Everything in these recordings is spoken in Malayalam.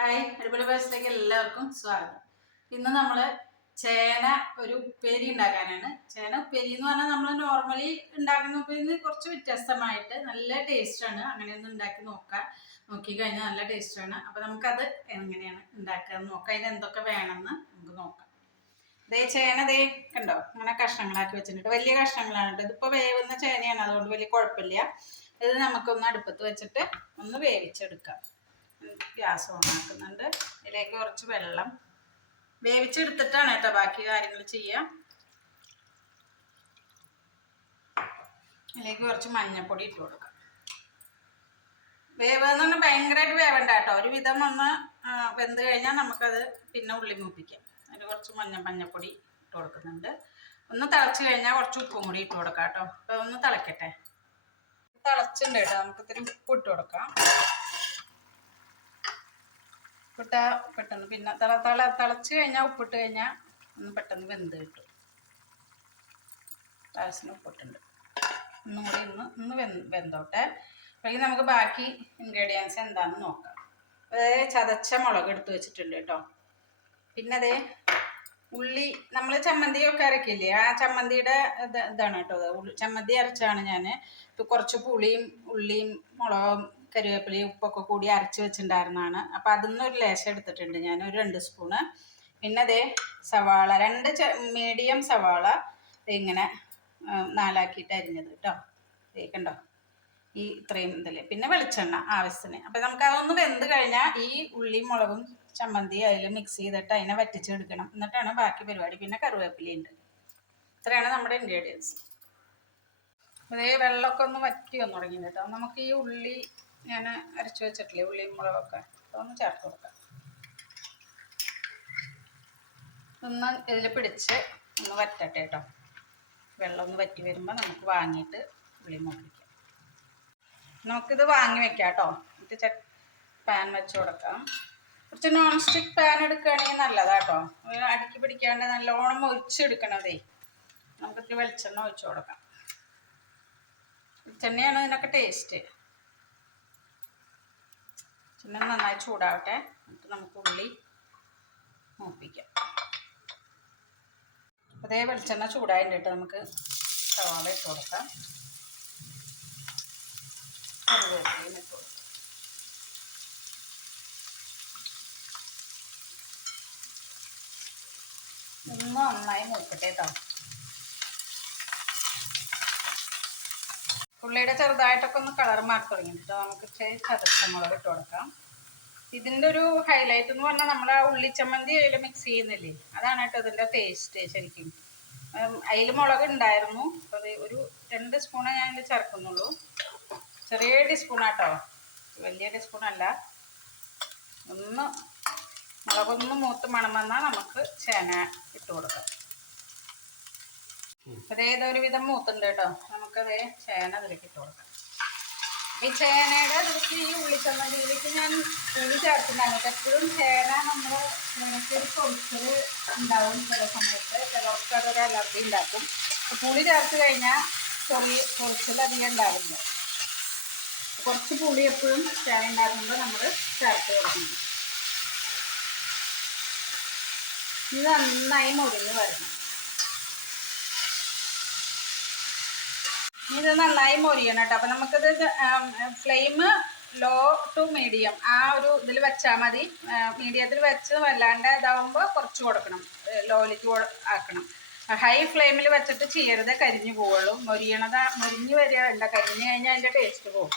ഹായ് അടിപൊളി ബസ്സിലേക്ക് എല്ലാവർക്കും സ്വാഗതം. ഇന്ന് നമ്മൾ ചേന ഒരു ഉപ്പേരി ഉണ്ടാക്കാനാണ്. ചേന ഉപ്പേരി എന്ന് പറഞ്ഞാൽ നമ്മൾ നോർമലി ഉണ്ടാക്കുന്ന ഉപ്പേരി കുറച്ച് വ്യത്യസ്തമായിട്ട് നല്ല ടേസ്റ്റാണ് അങ്ങനെ ഒന്ന് ഉണ്ടാക്കി നോക്കാം. നോക്കി കഴിഞ്ഞാൽ നല്ല ടേസ്റ്റാണ് അപ്പോൾ നമുക്കത് എങ്ങനെയാണ് ഉണ്ടാക്കുക നോക്കാം. അതിന് എന്തൊക്കെ വേണമെന്ന് നമുക്ക് നോക്കാം. ദേ ചേന ദേ കണ്ടോ? അങ്ങനെ കഷ്ണങ്ങളാക്കി വെച്ചിട്ടുണ്ട്. വലിയ കഷ്ണങ്ങളാണ് കേട്ടോ. ഇതിപ്പോൾ വേവുന്ന ചേനയാണ്. അതുകൊണ്ട് വലിയ കുഴപ്പമില്ല. ഇത് നമുക്കൊന്ന് അടുപ്പത്ത് വെച്ചിട്ട് ഒന്ന് വേവിച്ചെടുക്കാം. ഗ്യാസ് ഓൺ ആക്കുന്നുണ്ട് ഇതിലേക്ക് കുറച്ച് വെള്ളം വേവിച്ചെടുത്തിട്ടാണ് കേട്ടോ ബാക്കി കാര്യങ്ങൾ ചെയ്യാം ഇതിലേക്ക് കുറച്ച് മഞ്ഞൾപ്പൊടി ഇട്ട് കൊടുക്കാം. വേവ് എന്ന് പറഞ്ഞാൽ ഭയങ്കരമായിട്ട് വേവണ്ട കേട്ടോ. ഒരു വിധം ഒന്ന് വെന്ത് കഴിഞ്ഞാൽ നമുക്കത് പിന്നെ ഉള്ളി മൂപ്പിക്കാം. അതിൽ കുറച്ച് മഞ്ഞ മഞ്ഞൾപ്പൊടി ഇട്ട് കൊടുക്കുന്നുണ്ട്. ഒന്ന് തിളച്ച് കഴിഞ്ഞാൽ കുറച്ച് ഉപ്പും കൂടി ഇട്ട് കൊടുക്കാം കേട്ടോ. അപ്പോൾ ഒന്ന് തിളക്കട്ടെ. തിളച്ചിട്ടുണ്ട് കേട്ടോ. നമുക്ക് ഇത്തിരി ഉപ്പ് ഇട്ട് കൊടുക്കാം. ഉപ്പിട്ട പെട്ടെന്ന്. പിന്നെ തിള തിള തിളച്ച് കഴിഞ്ഞാൽ ഉപ്പിട്ട് കഴിഞ്ഞാൽ ഒന്ന് പെട്ടെന്ന് വെന്ത് കിട്ടും. ഗ്യാസിന് ഉപ്പിട്ടുണ്ട്. ഒന്നും കൂടി ഒന്ന് വെന്ത് വെന്തോട്ടെ. അപ്പോഴേക്കും നമുക്ക് ബാക്കി ഇൻഗ്രീഡിയൻസ് എന്താണെന്ന് നോക്കാം. അതേ ചതച്ച മുളക് എടുത്ത് വെച്ചിട്ടുണ്ട് കേട്ടോ. പിന്നെ അതേ ഉള്ളി നമ്മൾ ചമ്മന്തിയൊക്കെ അരക്കില്ലേ ആ ചമ്മന്തിയുടെ ഇത് ഇതാണ് കേട്ടോ. ചമ്മന്തി അരച്ചാണ് ഞാൻ ഇപ്പോൾ കുറച്ച് പുളിയും ഉള്ളിയും മുളകും കരിവേപ്പിലയും ഉപ്പൊക്കെ കൂടി അരച്ച് വെച്ചിട്ടുണ്ടായിരുന്നതാണ് അപ്പോൾ അതിൽ നിന്ന് ഒരു ലേശം എടുത്തിട്ടുണ്ട്. ഞാൻ ഒരു രണ്ട് സ്പൂണ്. പിന്നെ അതേ സവാള രണ്ട് മീഡിയം സവാള ഇങ്ങനെ നാലാക്കിയിട്ട് അരിഞ്ഞത് കേട്ടോ കണ്ടോ? ഈ ഇത്രയും ഇതിൽ പിന്നെ വെളിച്ചെണ്ണ ആവശ്യത്തിന്. അപ്പം നമുക്ക് അതൊന്ന് വെന്ത് കഴിഞ്ഞാൽ ഈ ഉള്ളിയും മുളകും ചമ്മന്തി അതിൽ മിക്സ് ചെയ്തിട്ട് അതിനെ വറ്റിച്ചെടുക്കണം. എന്നിട്ടാണ് ബാക്കി പരിപാടി. പിന്നെ കറിവേപ്പിലയുണ്ട്. ഇത്രയാണ് നമ്മുടെ ഇൻഗ്രീഡിയൻസ് അതേ വെള്ളമൊക്കെ ഒന്ന് വറ്റി വന്നു തുടങ്ങി കേട്ടോ നമുക്ക് ഈ ഉള്ളി ഞാൻ അരച്ചു വെച്ചിട്ടില്ലേ ഉള്ളിയും മുളകൊക്കെ. അതൊന്ന് ചേർത്ത് കൊടുക്കാം. ഒന്ന് ഇതിൽ പിടിച്ച് ഒന്ന് വറ്റട്ടെ കേട്ടോ. വെള്ളം ഒന്ന് വറ്റി വരുമ്പോൾ നമുക്ക് വാങ്ങിയിട്ട് ഉള്ളി മുറിക്കാം നമുക്കിത് വാങ്ങി വെക്കാം കേട്ടോ. ഇത് ച പാൻ വെച്ച് കൊടുക്കാം. കുറച്ച് നോൺ സ്റ്റിക്ക് പാൻ എടുക്കുകയാണെങ്കിൽ നല്ലതാട്ടോ അടുക്കി പിടിക്കാണ്ട് നല്ലോണം ഒഴിച്ചെടുക്കണതേ നമുക്കിത് വെളിച്ചെണ്ണ ഒഴിച്ചു കൊടുക്കാം. വെളിച്ചെണ്ണയാണ് ഇതിനൊക്കെ ടേസ്റ്റ് പിന്നെ നന്നായി ചൂടാവട്ടെ. എന്നിട്ട് നമുക്ക് ഉള്ളി മൂപ്പിക്കാം. അതേ വെളിച്ചെണ്ണ ചൂടായിട്ട് നമുക്ക് സവാള ഇട്ട് കൊടുക്കാം. കറിവേപ്പിലയും നന്നായി മൂക്കട്ടെ കേട്ടോ. ഉള്ളിയുടെ ചെറുതായിട്ടൊക്കെ ഒന്ന് കളർ മാറി തുടങ്ങിയിട്ട് നമുക്ക് ഇച്ചിരി ചതച്ചമുളക് ഇട്ട് കൊടുക്കാം. ഇതിന്റെ ഒരു ഹൈലൈറ്റ് എന്ന് പറഞ്ഞാൽ നമ്മൾ ആ ഉള്ളിച്ചമ്മന്തി അതിൽ മിക്സ് ചെയ്യുന്നില്ലേ? അതാണ് കേട്ടോ ഇതിന്റെ ടേസ്റ്റ് ശരിക്കും. അതിൽ മുളക് ഉണ്ടായിരുന്നു അത് ഒരു രണ്ട് സ്പൂണേ ഞാൻ ഇതിൽ ചേർക്കുന്നുള്ളൂ. ചെറിയ ടീസ്പൂണാട്ടോ വലിയ ടീസ്പൂണല്ല ഒന്ന് മുളകൊന്ന് മൂത്ത് മണം വന്നാൽ നമുക്ക് ചേന ഇട്ട് കൊടുക്കാം. അതേതൊരു വിധം മൂത്തുണ്ട് കേട്ടോ. നമുക്കതേ ചേന അതിലേക്ക് ഇട്ട് കൊടുക്കാം. ഈ ചേനയുടെ അതിലേക്ക് ഈ ഉള്ളിച്ചമ്മന്തിയിലേക്ക് ഞാൻ പുളി ചേർക്കുന്നുണ്ട് എപ്പോഴും ചേന നമ്മൾ ചേനയ്ക്ക് ഒരു ചൊറിച്ചൽ ഉണ്ടാവും ചില സമയത്ത്. ചിലർക്ക് അതൊരു അലർജി ഉണ്ടാക്കും. പുളി ചേർത്ത് കഴിഞ്ഞാൽ ചെറിയ ചൊറിച്ചൽ അധികം ഉണ്ടാവില്ല. കുറച്ച് പുളി എപ്പോഴും ചേന ഉണ്ടാക്കുമ്പോൾ നമ്മൾ ചേർത്ത് കൊടുക്കണം. ഇത് നന്നായി മുറിഞ്ഞ് വരണം. ഇത് നന്നായി മൊരിയണം കേട്ടോ. അപ്പം നമുക്കിത് ഫ്ലെയിം ലോ ടു മീഡിയം ആ ഒരു ഇതിൽ വെച്ചാൽ മതി. മീഡിയത്തിൽ വെച്ച് വല്ലാണ്ട് ഇതാവുമ്പോൾ കുറച്ച് കൊടുക്കണം. ലോയിലേക്ക് ആക്കണം. ഹൈ ഫ്ലെയിമിൽ വെച്ചിട്ട് ചെയ്യരുത് കരിഞ്ഞു പോവുള്ളൂ. മൊരിയണത് മൊരിഞ്ഞ് വരികയല്ല കരിഞ്ഞു കഴിഞ്ഞാൽ അതിന്റെ ടേസ്റ്റ് പോകും.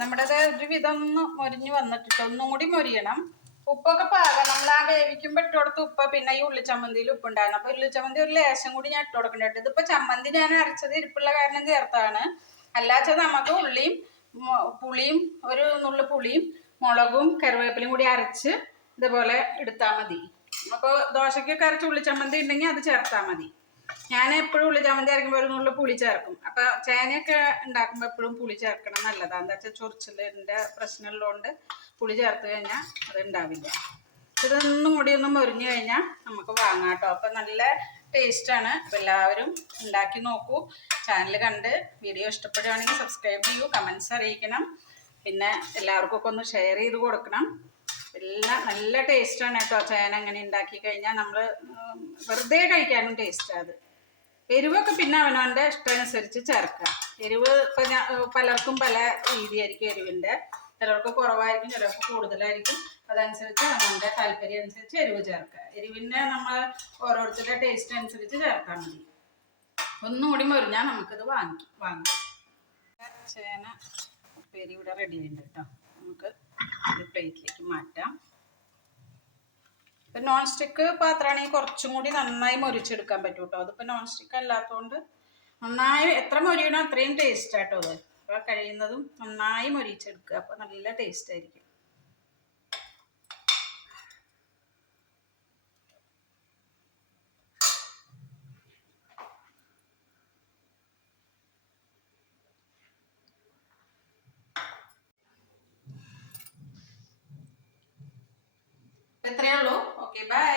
നമ്മുടേത് ഒരുവിധം ഒന്ന് മൊരിഞ്ഞ് വന്നിട്ടിട്ട് ഒന്നും കൂടി മൊരിയണം. ഉപ്പൊക്കെ പാകാം. നമ്മൾ ആ വേവിക്കുമ്പോൾ ഇട്ട് ഉപ്പ് പിന്നെ ഈ ഉള്ളിച്ചമ്മന്തിയിൽ ഉപ്പുണ്ടായിരുന്നു. അപ്പോൾ ഉള്ളിച്ചമ്മന്തി ഒരു ലേശം കൂടി ഞാൻ ഇട്ട് കൊടുക്കണ്ട ഇതിപ്പോൾ ചമ്മന്തി ഞാൻ അരച്ചത് ഇരിപ്പുള്ള കാരണം ചേർത്താണ്. അല്ലാച്ച നമുക്ക് ഉള്ളിയും പുളിയും ഒരു നുള്ളു പുളിയും മുളകും കറിവേപ്പിലയും കൂടി അരച്ച് ഇതുപോലെ എടുത്താൽ മതി. അപ്പോൾ ദോശയ്ക്കൊക്കെ അരച്ച് ഉള്ളിച്ചമ്മന്തി ഉണ്ടെങ്കിൽ അത് ചേർത്താൽ മതി. ഞാൻ എപ്പോഴും ഉള്ളി ചമ്മന്തി അരക്കുമ്പോൾ ഒരു നുള്ളു പുളി ചേർക്കും. അപ്പോൾ ചേനയൊക്കെ ഉണ്ടാക്കുമ്പോൾ എപ്പോഴും പുളി ചേർക്കണം നല്ലതാണ് എന്താ വെച്ചാൽ ചൊറിച്ചിലിന്റെ പ്രശ്നമുള്ളതുകൊണ്ട് പുളി ചേർത്ത് കഴിഞ്ഞാൽ അത് ഉണ്ടാവില്ല ഇതൊന്നും കൂടി ഒന്ന് മുരിഞ്ഞു കഴിഞ്ഞാൽ നമുക്ക് വാങ്ങാം കേട്ടോ. അപ്പം നല്ല ടേസ്റ്റാണ് അപ്പോൾ എല്ലാവരും ഉണ്ടാക്കി നോക്കൂ. ചാനൽ കണ്ട് വീഡിയോ ഇഷ്ടപ്പെടുകയാണെങ്കിൽ സബ്സ്ക്രൈബ് ചെയ്യൂ കമൻസ് അറിയിക്കണം. പിന്നെ എല്ലാവർക്കും ഒക്കെ ഒന്ന് ഷെയർ ചെയ്ത് കൊടുക്കണം. എല്ലാം നല്ല ടേസ്റ്റാണ് കേട്ടോ. ചേന അങ്ങനെ ഉണ്ടാക്കി കഴിഞ്ഞാൽ നമ്മൾ വെറുതെ കഴിക്കാനും ടേസ്റ്റാണ് അത്. എരിവൊക്കെ പിന്നെ അവനവന്റെ ഇഷ്ടമനുസരിച്ച് ചേർക്കാം. എരിവ് ഇപ്പം പലർക്കും പല രീതിയായിരിക്കും എരിവിന്റെ. ചിലർക്ക് കുറവായിരിക്കും ചിലർക്ക് കൂടുതലായിരിക്കും. അതനുസരിച്ച് നമ്മളുടെ താല്പര്യം അനുസരിച്ച് എരിവ് ചേർക്കുക. എരിവിനെ നമ്മൾ ഓരോരുത്തരുടെ ടേസ്റ്റ് അനുസരിച്ച് ചേർത്താൽ മതി. ഒന്നുകൂടി മൊരിഞ്ഞാൽ നമുക്കിത് വാങ്ങി വാങ്ങാം. ചേന ഉപ്പേരി ഇവിടെ റെഡി ഉണ്ട് കേട്ടോ. നമുക്ക് പ്ലേറ്റിലേക്ക് മാറ്റാം. ഇപ്പം നോൺ സ്റ്റിക്ക് പാത്രമാണെങ്കിൽ കുറച്ചും കൂടി നന്നായി മുരിച്ചെടുക്കാൻ പറ്റും കേട്ടോ അതിപ്പോൾ നോൺ സ്റ്റിക്ക് അല്ലാത്തതുകൊണ്ട് നന്നായി എത്ര മുരിയണോ അത്രയും ടേസ്റ്റ് ആട്ടോ അത്. അപ്പോൾ കഴിയുന്നതും നന്നായി മൊരിച്ചെടുക്കുക. അപ്പോൾ നല്ല ടേസ്റ്റ് ആയിരിക്കും. ഇത്രയേ ഉള്ളൂ. Okay bye